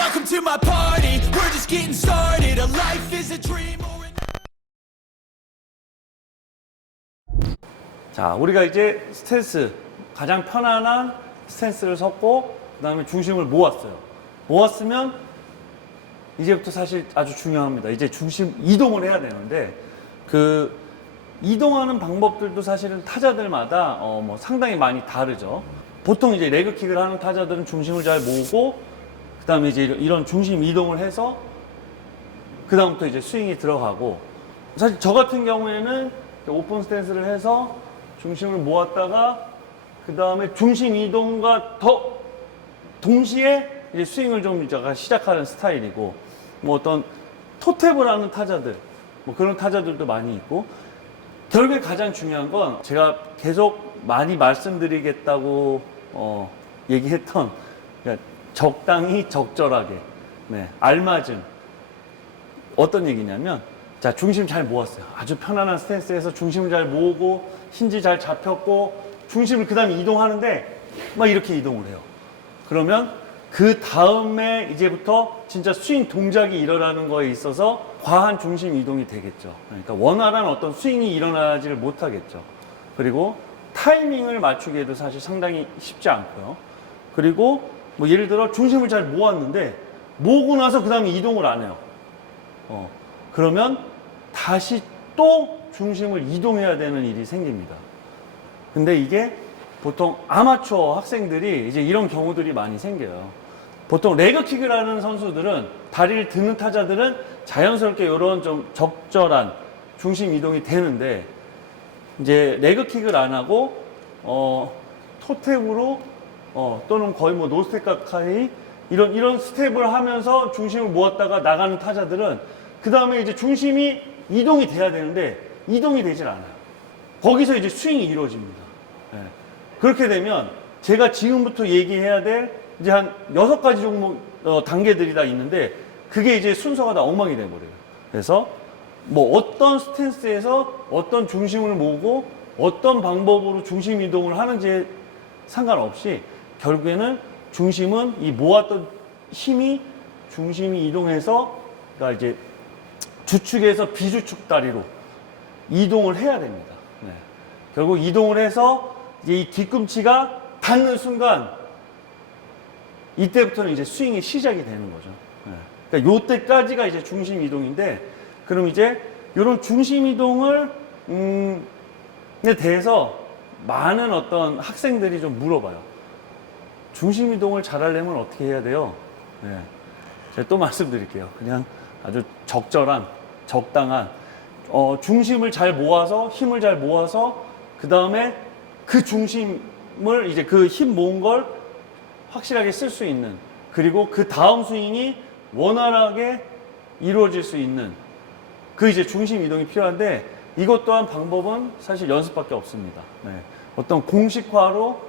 Welcome to my party. We're just getting started. A life is a dream. 자, 우리가 이제 스탠스, 가장 편안한 스탠스를 섰고 그 다음에 중심을 모았어요. 모았으면 이제부터 사실 아주 중요합니다. 이제 중심 이동을 해야 되는데 그 이동하는 방법들도 사실은 타자들마다 뭐 상당히 많이 다르죠. 보통 이제 레그킥을 하는 타자들은 중심을 잘 모으고 그 다음에 이제 이런 중심 이동을 해서 그 다음부터 이제 스윙이 들어가고, 사실 저 같은 경우에는 오픈 스탠스를 해서 중심을 모았다가 그 다음에 중심 이동과 더 동시에 이제 스윙을 좀 시작하는 스타일이고, 뭐 어떤 토탭을 하는 타자들, 뭐 그런 타자들도 많이 있고, 결국에 가장 중요한 건 제가 계속 많이 말씀드리겠다고 얘기했던, 그러니까 적당히 적절하게, 네, 알맞은. 어떤 얘기냐면, 자, 중심 잘 모았어요. 아주 편안한 스탠스에서 중심을 잘 모으고 힌지 잘 잡혔고 중심을 그 다음에 이동하는데 막 이렇게 이동을 해요. 그러면 그 다음에 이제부터 진짜 스윙 동작이 일어나는 거에 있어서 과한 중심 이동이 되겠죠. 그러니까 원활한 어떤 스윙이 일어나지를 못하겠죠. 그리고 타이밍을 맞추기에도 사실 상당히 쉽지 않고요. 그리고 뭐 예를 들어 중심을 잘 모았는데 모으고 나서 그 다음에 이동을 안 해요. 그러면 다시 또 중심을 이동해야 되는 일이 생깁니다. 근데 이게 보통 아마추어 학생들이 이제 이런 경우들이 많이 생겨요. 보통 레그킥을 하는 선수들은, 다리를 드는 타자들은 자연스럽게 이런 좀 적절한 중심 이동이 되는데, 이제 레그킥을 안 하고 토탭으로 또는 거의 뭐 노스텝 가까이 이런 스텝을 하면서 중심을 모았다가 나가는 타자들은 그 다음에 이제 중심이 이동이 돼야 되는데 이동이 되질 않아요. 거기서 이제 스윙이 이루어집니다. 네. 그렇게 되면 제가 지금부터 얘기해야 될 이제 한 6가지 종목 단계들이 다 있는데 그게 이제 순서가 다 엉망이 돼버려요. 그래서 뭐 어떤 스탠스에서 어떤 중심을 모으고 어떤 방법으로 중심 이동을 하는지에 상관없이 결국에는 중심은 이 모았던 힘이 중심이 이동해서, 그러니까 이제 주축에서 비주축 다리로 이동을 해야 됩니다. 네. 결국 이동을 해서 이제 이 뒤꿈치가 닿는 순간 이때부터는 이제 스윙이 시작이 되는 거죠. 네. 그러니까 요때까지가 이제 중심 이동인데, 그럼 이제 이런 중심 이동을 에 대해서 많은 어떤 학생들이 좀 물어봐요. 중심 이동을 잘하려면 어떻게 해야 돼요? 네. 제가 또 말씀드릴게요. 그냥 아주 적당한 중심을 잘 모아서, 힘을 잘 모아서 그 다음에 그 중심을 이제 그 힘 모은 걸 확실하게 쓸 수 있는, 그리고 그 다음 스윙이 원활하게 이루어질 수 있는 그 이제 중심 이동이 필요한데, 이것 또한 방법은 사실 연습밖에 없습니다. 네. 어떤 공식화로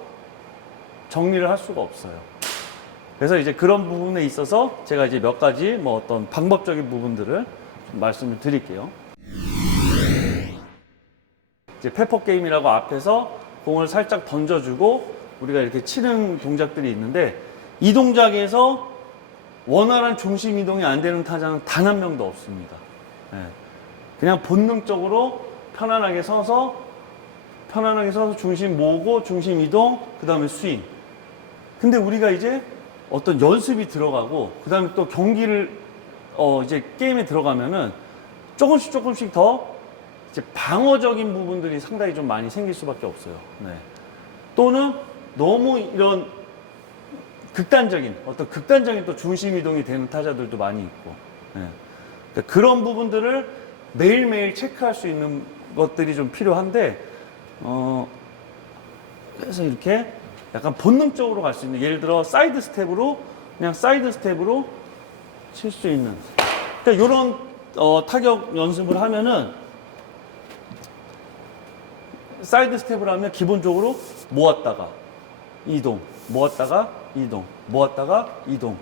정리를 할 수가 없어요. 그래서 이제 그런 부분에 있어서 제가 이제 몇 가지 뭐 어떤 방법적인 부분들을 좀 말씀을 드릴게요. 이제 페퍼 게임이라고 앞에서 공을 살짝 던져주고 우리가 이렇게 치는 동작들이 있는데, 이 동작에서 원활한 중심 이동이 안 되는 타자는 단 한 명도 없습니다. 네. 그냥 본능적으로 편안하게 서서 중심 모으고 중심 이동, 그 다음에 스윙. 근데 우리가 이제 어떤 연습이 들어가고 그 다음에 또 경기를 이제 게임에 들어가면은 조금씩 더 이제 방어적인 부분들이 상당히 좀 많이 생길 수밖에 없어요. 네. 또는 너무 이런 극단적인 또 중심 이동이 되는 타자들도 많이 있고, 네. 그러니까 그런 부분들을 매일매일 체크할 수 있는 것들이 좀 필요한데, 그래서 이렇게 약간 본능적으로 갈 수 있는, 예를 들어 사이드 스텝으로 칠 수 있는, 그러니까 이런 타격 연습을 하면은, 사이드 스텝을 하면 기본적으로 모았다가 이동, 모았다가 이동, 모았다가 이동.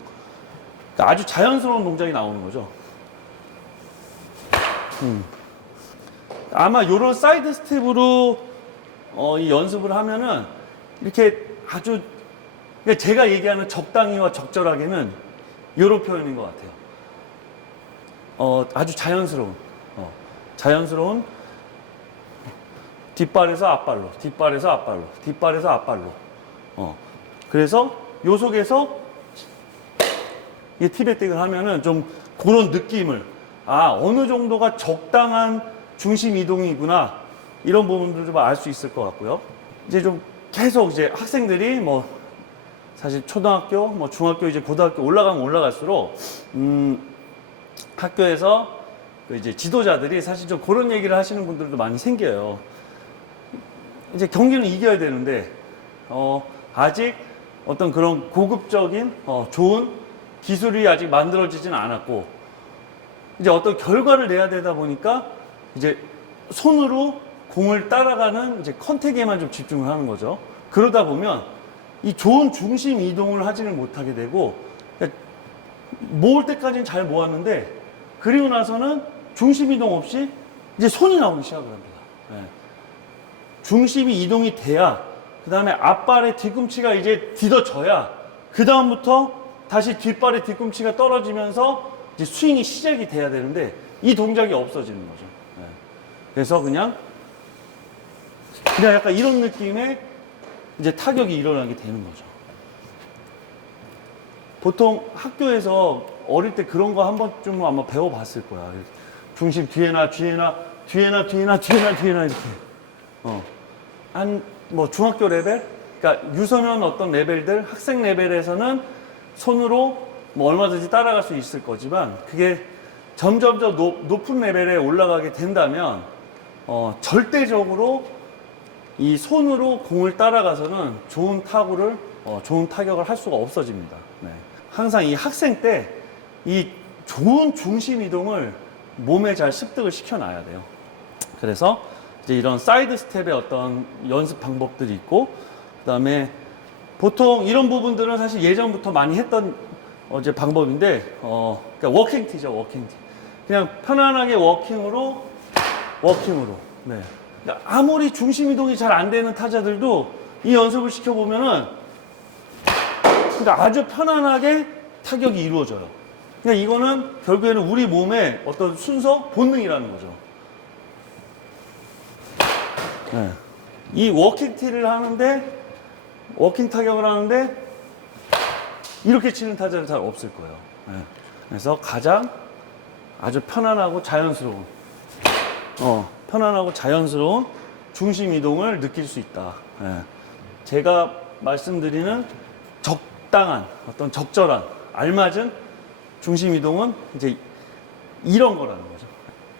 그러니까 아주 자연스러운 동작이 나오는 거죠. 아마 이런 사이드 스텝으로 이 연습을 하면은 이렇게 아주, 그러니까 제가 얘기하는 적당히와 적절하게는 이런 표현인 것 같아요. 아주 자연스러운, 자연스러운 뒷발에서 앞발로, 뒷발에서 앞발로, 뒷발에서 앞발로. 그래서 요 속에서 이 티베틱을 하면은 좀 그런 느낌을, 어느 정도가 적당한 중심 이동이구나, 이런 부분들을 좀 알 수 있을 것 같고요. 이제 좀 계속 이제 학생들이 뭐 사실 초등학교, 뭐 중학교, 이제 고등학교 올라가면 올라갈수록 학교에서 그 이제 지도자들이 사실 좀 그런 얘기를 하시는 분들도 많이 생겨요. 이제 경기는 이겨야 되는데 아직 어떤 그런 고급적인 좋은 기술이 아직 만들어지진 않았고, 이제 어떤 결과를 내야 되다 보니까 이제 손으로 공을 따라가는 이제 컨택에만 좀 집중을 하는 거죠. 그러다 보면 이 좋은 중심 이동을 하지는 못하게 되고, 모을 때까지는 잘 모았는데 그리고 나서는 중심 이동 없이 이제 손이 나오기 시작을 합니다. 네. 중심이 이동이 돼야, 그 다음에 앞발의 뒤꿈치가 이제 디뎌져야, 그 다음부터 다시 뒷발의 뒤꿈치가 떨어지면서 이제 스윙이 시작이 돼야 되는데 이 동작이 없어지는 거죠. 네. 그래서 그냥 약간 이런 느낌의 이제 타격이 일어나게 되는 거죠. 보통 학교에서 어릴 때 그런 거 한 번쯤은 아마 배워봤을 거야. 중심 뒤에나 뒤에나 뒤에나 뒤에나 뒤에나 뒤에나 이렇게. 한 뭐 중학교 레벨, 그러니까 유소년 어떤 레벨들, 학생 레벨에서는 손으로 뭐 얼마든지 따라갈 수 있을 거지만, 그게 점점 더 높은 레벨에 올라가게 된다면 절대적으로 이 손으로 공을 따라가서는 좋은 타구를, 좋은 타격을 할 수가 없어집니다. 네. 항상 이 학생 때 이 좋은 중심 이동을 몸에 잘 습득을 시켜놔야 돼요. 그래서 이제 이런 사이드 스텝의 어떤 연습 방법들이 있고, 그 다음에 보통 이런 부분들은 사실 예전부터 많이 했던 이제 방법인데, 그러니까 워킹 티죠, 워킹 티. 그냥 편안하게 워킹으로. 네. 그러니까 아무리 중심 이동이 잘 안 되는 타자들도 이 연습을 시켜보면은, 그러니까 아주 편안하게 타격이 이루어져요. 그러니까 이거는 결국에는 우리 몸의 어떤 순서, 본능이라는 거죠. 네. 이 워킹 티를 하는데, 워킹 타격을 하는데 이렇게 치는 타자는 잘 없을 거예요. 네. 그래서 가장 아주 편안하고 자연스러운, 편안하고 자연스러운 중심 이동을 느낄 수 있다. 네. 제가 말씀드리는 적당한, 어떤 적절한, 알맞은 중심 이동은 이제 이런 거라는 거죠.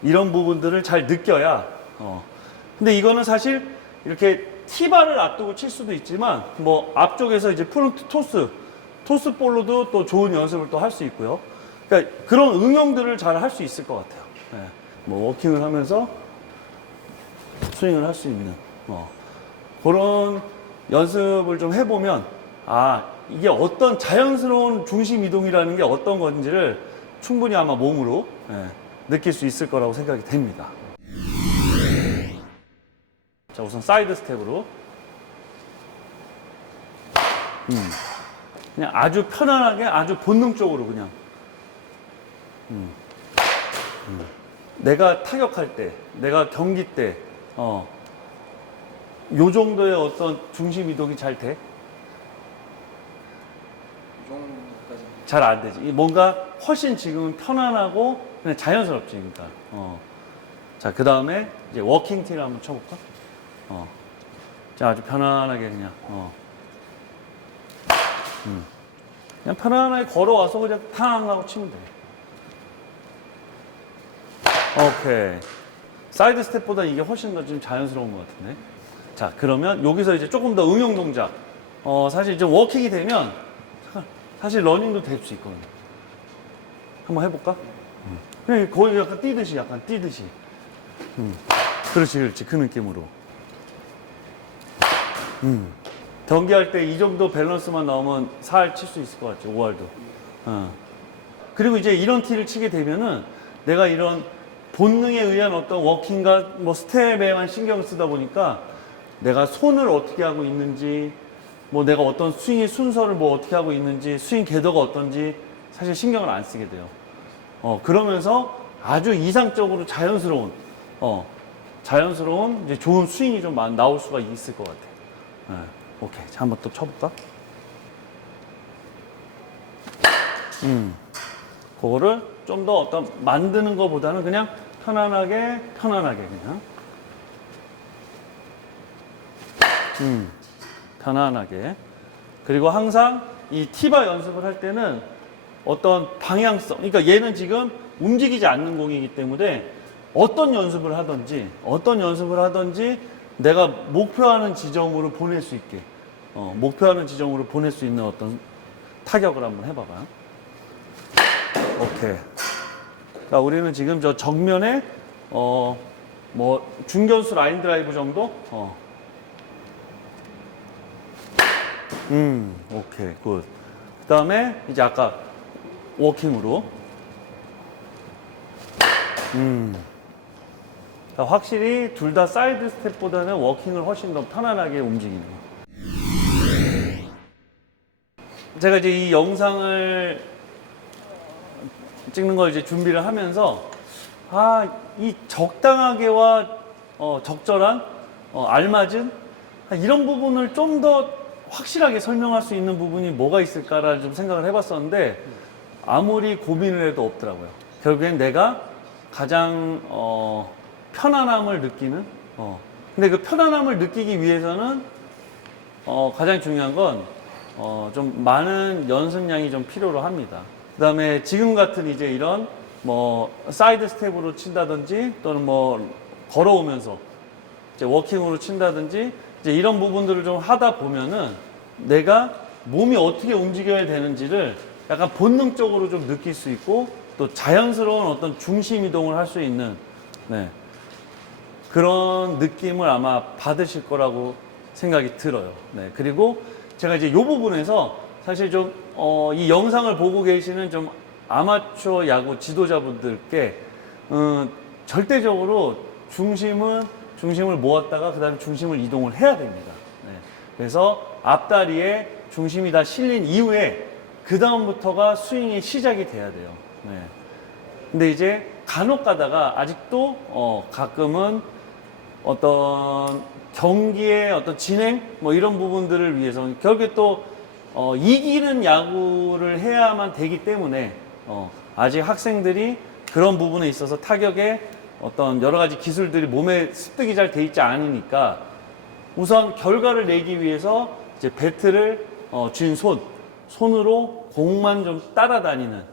이런 부분들을 잘 느껴야. 근데 이거는 사실 이렇게 티바를 놔두고 칠 수도 있지만, 뭐 앞쪽에서 이제 프론트 토스 볼로도 또 좋은 연습을 또 할 수 있고요. 그러니까 그런 응용들을 잘 할 수 있을 것 같아요. 네. 뭐 워킹을 하면서 스윙을 할 수 있는 그런 연습을 좀 해보면, 이게 어떤 자연스러운 중심 이동이라는 게 어떤 건지를 충분히 아마 몸으로 느낄 수 있을 거라고 생각이 됩니다. 자, 우선 사이드 스텝으로 그냥 아주 편안하게, 아주 본능적으로 그냥 내가 타격할 때, 내가 경기 때 요 정도의 어떤 중심 이동이 잘 돼? 잘 안 되지. 뭔가 훨씬 지금은 편안하고 그냥 자연스럽지, 그러니까. 자, 그 다음에 이제 워킹 티를 한번 쳐볼까? 자, 아주 편안하게 그냥. 그냥 편안하게 걸어와서 그냥 탕 하고 치면 돼. 오케이. 사이드 스텝보다 이게 훨씬 더 좀 자연스러운 것 같은데. 자, 그러면 여기서 이제 조금 더 응용 동작. 사실 이제 워킹이 되면 사실 러닝도 될 수 있거든요. 한번 해볼까? 그냥 거의 약간 뛰듯이, 그렇지. 그 느낌으로. 경기할 때 이 정도 밸런스만 나오면 4할 칠 수 있을 것 같죠, 5할도. 그리고 이제 이런 티를 치게 되면은 내가 이런 본능에 의한 어떤 워킹과 뭐 스텝에만 신경을 쓰다 보니까 내가 손을 어떻게 하고 있는지, 뭐 내가 어떤 스윙의 순서를 뭐 어떻게 하고 있는지, 스윙 궤도가 어떤지 사실 신경을 안 쓰게 돼요. 그러면서 아주 이상적으로 자연스러운 이제 좋은 스윙이 좀 나올 수가 있을 것 같아요. 네. 오케이. 자, 한번 또 쳐볼까? 그거를 좀 더 어떤 만드는 것보다는 그냥 편안하게 그냥. 편안하게. 그리고 항상 이 티바 연습을 할 때는 어떤 방향성, 그러니까 얘는 지금 움직이지 않는 공이기 때문에 어떤 연습을 하든지 내가 목표하는 지점으로 보낼 수 있게, 목표하는 지점으로 보낼 수 있는 어떤 타격을 한번 해봐봐요. 오케이. 자, 우리는 지금 저 정면에, 뭐, 중견수 라인 드라이브 정도? 오케이, 굿. 그 다음에 이제 아까 워킹으로. 자, 확실히 둘 다 사이드 스텝보다는 워킹을 훨씬 더 편안하게 움직이는 거. 제가 이제 이 영상을 찍는 걸 이제 준비를 하면서 이 적당하게와 적절한 알맞은 이런 부분을 좀 더 확실하게 설명할 수 있는 부분이 뭐가 있을까라는 좀 생각을 해봤었는데 아무리 고민을 해도 없더라고요. 결국엔 내가 가장 편안함을 느끼는 근데 그 편안함을 느끼기 위해서는 가장 중요한 건 좀 많은 연습량이 좀 필요로 합니다. 그 다음에 지금 같은 이제 이런 뭐 사이드 스텝으로 친다든지 또는 뭐 걸어오면서 이제 워킹으로 친다든지 이제 이런 부분들을 좀 하다 보면은 내가 몸이 어떻게 움직여야 되는지를 약간 본능적으로 좀 느낄 수 있고 또 자연스러운 어떤 중심 이동을 할 수 있는 그런 느낌을 아마 받으실 거라고 생각이 들어요. 네. 그리고 제가 이제 이 부분에서 사실 좀 이 영상을 보고 계시는 좀 아마추어 야구 지도자분들께 절대적으로 중심을 모았다가 그 다음에 중심을 이동을 해야 됩니다. 네. 그래서 앞다리에 중심이 다 실린 이후에 그 다음부터가 스윙이 시작이 돼야 돼요. 네. 근데 이제 간혹 가다가 아직도 가끔은 어떤 경기의 어떤 진행 뭐 이런 부분들을 위해서 결국에 또 이기는 야구를 해야만 되기 때문에 아직 학생들이 그런 부분에 있어서 타격에 어떤 여러 가지 기술들이 몸에 습득이 잘 돼 있지 않으니까 우선 결과를 내기 위해서 이제 배트를 쥔 손으로 공만 좀 따라다니는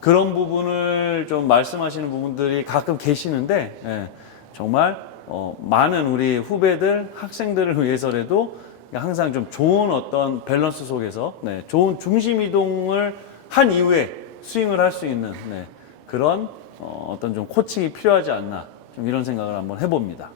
그런 부분을 좀 말씀하시는 부분들이 가끔 계시는데 정말 많은 우리 후배들, 학생들을 위해서라도 항상 좀 좋은 어떤 밸런스 속에서 좋은 중심 이동을 한 이후에 스윙을 할 수 있는 그런 어떤 좀 코칭이 필요하지 않나 좀 이런 생각을 한번 해봅니다.